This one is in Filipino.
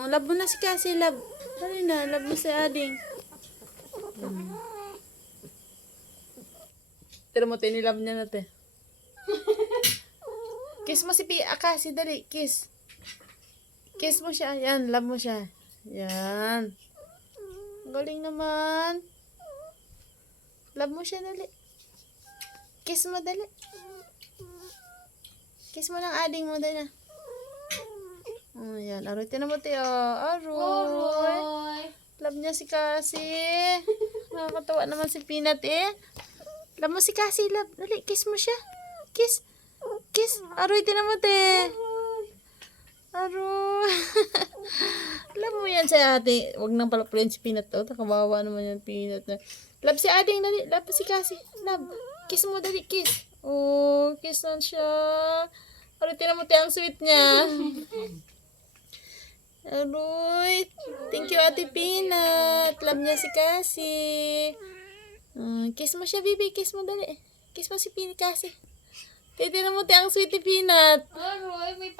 Oh, love mo na si Cassie, love. Dali na, love mo si Ading. Tira mo, tinilove niya na, te. Kiss mo si Cassie, dali, kiss. Kiss mo siya, yan, love mo siya. Yan. Galing naman. Love mo siya, dali. Kiss mo, dali. Kiss mo ng Ading mo, dali na. Oh, yan. Aroy, tinan mo, te, oh. Aroy. Love niya si Cassie. Nakakatawa naman si Peanut, eh. Love mo si Cassie, love. Dali, kiss mo siya. Kiss. Kiss. Aroy, tinan mo, te. Aroy. Love mo yan sa ate. Huwag nang palapurin si Peanut, oh. Kawawa naman yan, Peanut. Love si Ading, dali. Love si Cassie. Love. Kiss mo, dali, kiss. Oh, kiss na siya. Aroy, tinan mo, te, ang sweet niya. Aroy. Thank you, Ate Peanut. Love niya si Cassie. Kiss mo siya, baby. Kiss mo, dali. Kiss mo si Cassie. Titignan mo, te, ang sweet ni Peanut. Aroy, may